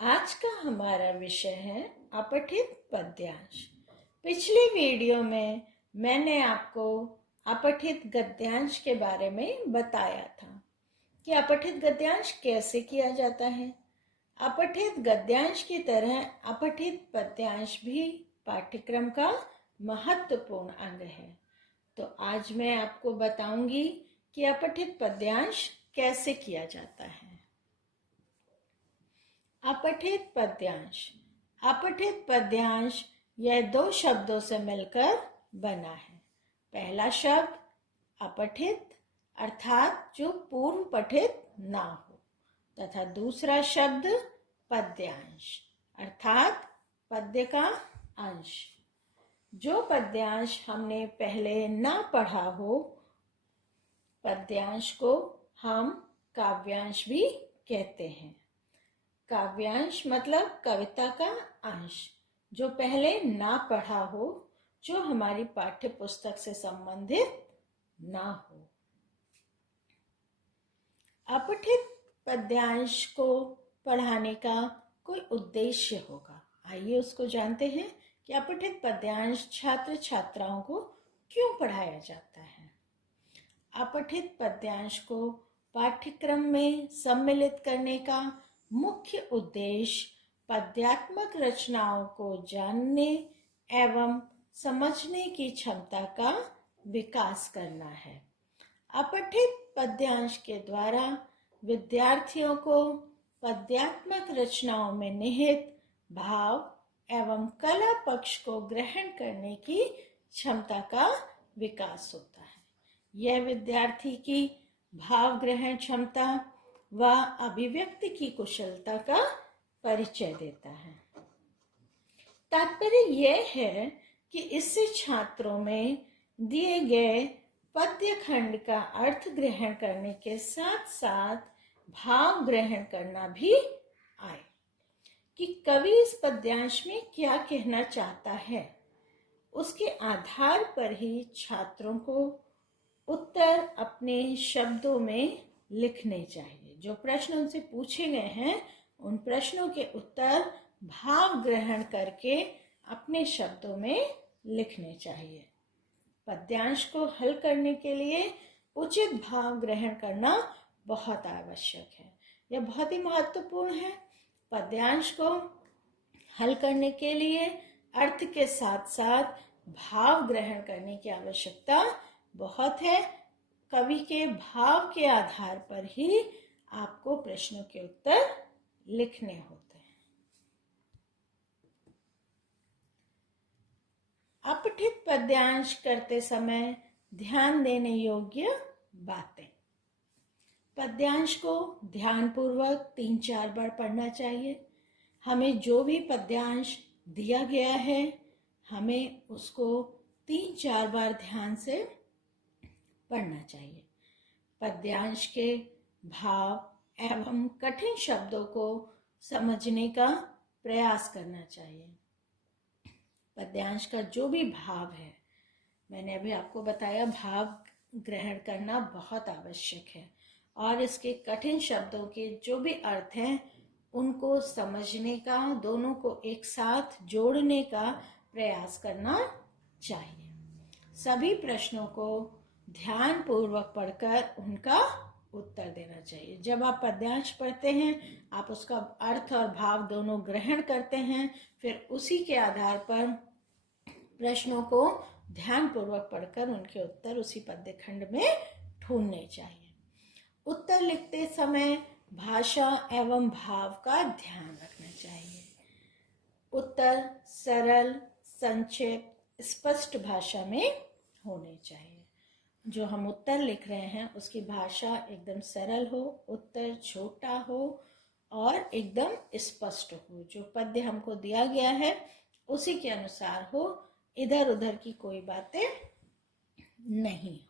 आज का हमारा विषय है अपठित पद्यांश। पिछले वीडियो में मैंने आपको अपठित गद्यांश के बारे में बताया था कि अपठित गद्यांश कैसे किया जाता है। अपठित गद्यांश की तरह अपठित पद्यांश भी पाठ्यक्रम का महत्वपूर्ण अंग है। तो आज मैं आपको बताऊंगी कि अपठित पद्यांश कैसे किया जाता है। अपठित पद्यांश। अपठित पद्यांश यह दो शब्दों से मिलकर बना है। पहला शब्द अपठित अर्थात जो पूर्व पठित ना हो, तथा दूसरा शब्द पद्यांश अर्थात पद्य का अंश। जो पद्यांश हमने पहले ना पढ़ा हो, पद्यांश को हम काव्यांश भी कहते हैं। काव्यांश मतलब कविता का अंश, जो पहले ना पढ़ा हो, जो हमारी पाठ्य पुस्तक से संबंधित ना हो। अपठित पद्यांश को पढ़ाने का कोई उद्देश्य होगा। आइए उसको जानते हैं कि अपठित पद्यांश छात्र छात्राओं को क्यों पढ़ाया जाता है। अपठित पद्यांश को पाठ्यक्रम में सम्मिलित करने का मुख्य उद्देश्य पद्यात्मक रचनाओं को जानने एवं समझने की क्षमता का विकास करना है। अपठित पद्यांश के द्वारा विद्यार्थियों को पद्यात्मक रचनाओं में निहित भाव एवं कला पक्ष को ग्रहण करने की क्षमता का विकास होता है। यह विद्यार्थी की भाव ग्रहण क्षमता व अभिव्यक्ति की कुशलता का परिचय देता है। तात्पर्य यह है कि इससे छात्रों में दिए गए पद्य खंड का अर्थ ग्रहण करने के साथ साथ भाव ग्रहण करना भी आए कि कवि इस पद्यांश में क्या कहना चाहता है। उसके आधार पर ही छात्रों को उत्तर अपने शब्दों में लिखने चाहिए। जो प्रश्न उनसे पूछे गए हैं, उन प्रश्नों के उत्तर भाव ग्रहण करके अपने शब्दों में लिखने चाहिए। पद्यांश को हल करने के लिए उचित भाव ग्रहण करना बहुत आवश्यक है। यह बहुत ही महत्वपूर्ण है। पद्यांश को हल करने के लिए अर्थ के साथ साथ भाव ग्रहण करने की आवश्यकता बहुत है। कवि के भाव के आधार पर ही आपको प्रश्नों के उत्तर लिखने होते हैं। अपठित पद्यांश करते समय ध्यान देने योग्य बातें। पद्यांश को ध्यानपूर्वक 3-4 बार पढ़ना चाहिए। हमें जो भी पद्यांश दिया गया है, हमें उसको 3-4 बार ध्यान से पढ़ना चाहिए। पद्यांश के भाव एवं कठिन शब्दों को समझने का प्रयास करना चाहिए। पद्यांश का जो भी भाव है, मैंने अभी आपको बताया, भाव ग्रहण करना बहुत आवश्यक है और इसके कठिन शब्दों के जो भी अर्थ हैं, उनको समझने का, दोनों को एक साथ जोड़ने का प्रयास करना चाहिए। सभी प्रश्नों को ध्यान पूर्वक पढ़कर उनका उत्तर देना चाहिए। जब आप पद्यांश पढ़ते हैं, आप उसका अर्थ और भाव दोनों ग्रहण करते हैं, फिर उसी के आधार पर प्रश्नों को ध्यान पूर्वक पढ़कर उनके उत्तर उसी पद्य खंड में ढूंढने चाहिए। उत्तर लिखते समय भाषा एवं भाव का ध्यान रखना चाहिए। उत्तर सरल, संक्षिप्त, स्पष्ट भाषा में होने चाहिए। जो हम उत्तर लिख रहे हैं उसकी भाषा एकदम सरल हो, उत्तर छोटा हो और एकदम स्पष्ट हो। जो पद्य हमको दिया गया है उसी के अनुसार हो, इधर उधर की कोई बातें नहीं हो।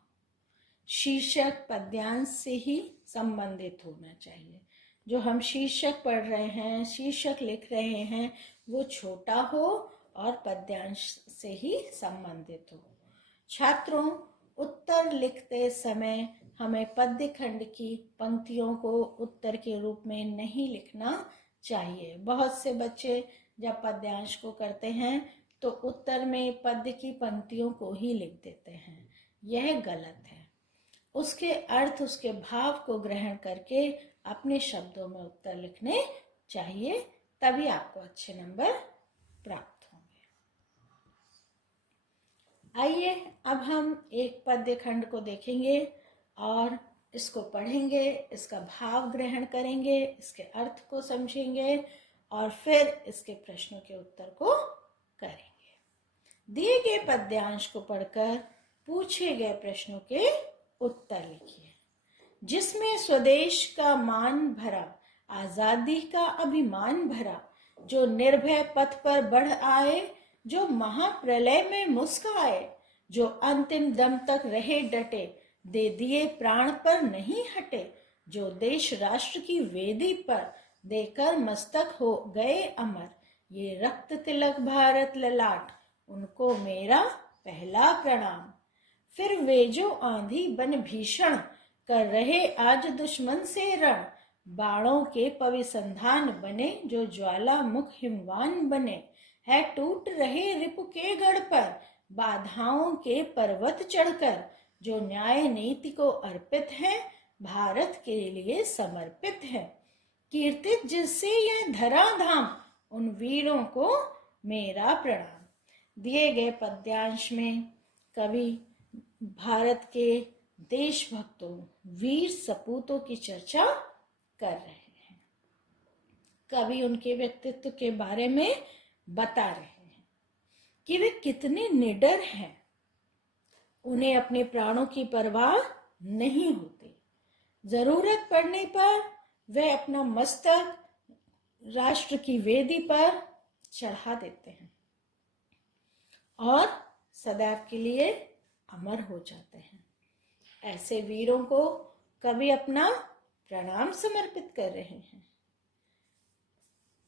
शीर्षक पद्यांश से ही संबंधित होना चाहिए। जो हम शीर्षक पढ़ रहे हैं, शीर्षक लिख रहे हैं, वो छोटा हो और पद्यांश से ही संबंधित हो। छात्रों, उत्तर लिखते समय हमें पद्य खंड की पंक्तियों को उत्तर के रूप में नहीं लिखना चाहिए। बहुत से बच्चे जब पद्यांश को करते हैं तो उत्तर में पद्य की पंक्तियों को ही लिख देते हैं। यह गलत है। उसके अर्थ, उसके भाव को ग्रहण करके अपने शब्दों में उत्तर लिखने चाहिए, तभी आपको अच्छे नंबर प्राप्त होंगे। आइए अब हम एक पद्य खंड को देखेंगे और इसको पढ़ेंगे, इसका भाव ग्रहण करेंगे, इसके अर्थ को समझेंगे और फिर इसके प्रश्नों के उत्तर को करेंगे। दिए गए पद्यांश को पढ़कर पूछे गए प्रश्नों के उत्तर लिखिए। जिसमें स्वदेश का मान भरा, आजादी का अभिमान भरा, जो निर्भय पथ पर बढ़ आए, जो महाप्रलय में मुस्काए, जो अंतिम दम तक रहे डटे, दे दिए प्राण पर नहीं हटे, जो देश राष्ट्र की वेदी पर देकर मस्तक हो गए अमर, ये रक्त तिलक भारत ललाट, उनको मेरा पहला प्रणाम। फिर वे जो आंधी बन भीषण कर रहे आज दुश्मन से रण, बाणों के पविसंधान बने, जो ज्वाला मुख हिमवान बने, है टूट रहे रिपु के गढ़ पर, बाधाओं के पर्वत चढ़कर, जो न्याय नीति को अर्पित है, भारत के लिए समर्पित है, कीर्तित जिससे यह धरा धाम, उन वीरों को मेरा प्रणाम। दिए गए पद्यांश में कवि भारत के देशभक्तों, वीर सपूतों की चर्चा कर रहे हैं। कवि उनके व्यक्तित्व के बारे में बता रहे हैं कि वे कितने निडर हैं। उन्हें अपने प्राणों की परवाह नहीं होती। जरूरत पड़ने पर वे अपना मस्तक राष्ट्र की वेदी पर चढ़ा देते हैं और सदैव के लिए अमर हो जाते हैं। ऐसे वीरों को कवि अपना प्रणाम समर्पित कर रहे हैं।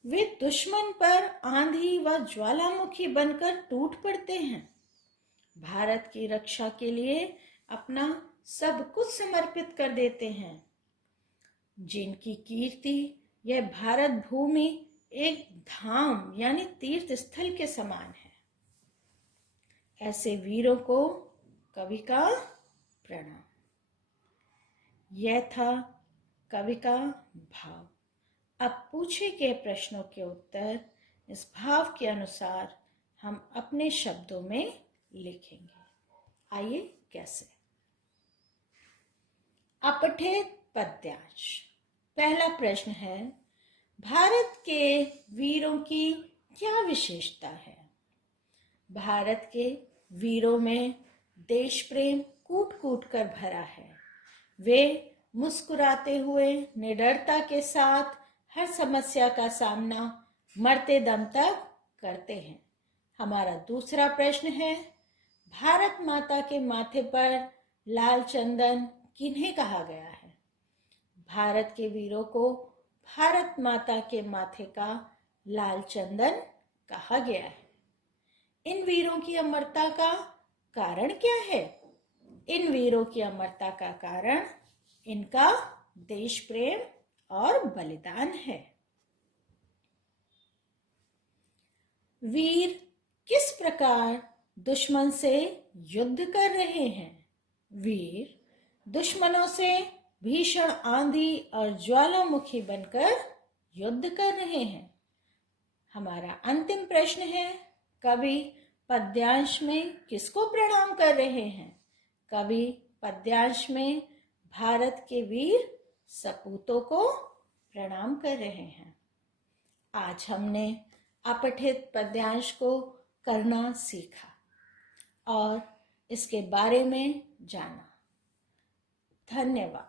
वे दुश्मन पर आंधी व ज्वालामुखी बनकर टूट पड़ते हैं। भारत की रक्षा के लिए अपना सब कुछ समर्पित कर देते हैं। जिनकी कीर्ति यह भारत भूमि एक धाम यानी तीर्थ स्थल के समान है। ऐसे वीरों को कवि का प्रणाम। यह था कवि का भाव। अब पूछे गए प्रश्नों के उत्तर इस भाव के अनुसार हम अपने शब्दों में लिखेंगे। आइए कैसे। अपठित पद्यांश। पहला प्रश्न है, भारत के वीरों की क्या विशेषता है? भारत के वीरों में देश प्रेम कूट कूट कर भरा है। वे मुस्कुराते हुए निडरता के साथ हर समस्या का सामना मरते दम तक करते हैं। हमारा दूसरा प्रश्न है, भारत माता के माथे पर लाल चंदन किन्हें कहा गया है? भारत के वीरों को भारत माता के माथे का लाल चंदन कहा गया है। इन वीरों की अमरता का कारण क्या है? इन वीरों की अमरता का कारण इनका देश प्रेम और बलिदान है। वीर किस प्रकार दुश्मन से युद्ध कर रहे हैं? वीर दुश्मनों से भीषण आंधी और ज्वालामुखी बनकर युद्ध कर रहे हैं। हमारा अंतिम प्रश्न है, कवि पद्यांश में किसको प्रणाम कर रहे हैं? कवि पद्यांश में भारत के वीर सपूतों को प्रणाम कर रहे हैं। आज हमने अपठित पद्यांश को करना सीखा और इसके बारे में जाना। धन्यवाद।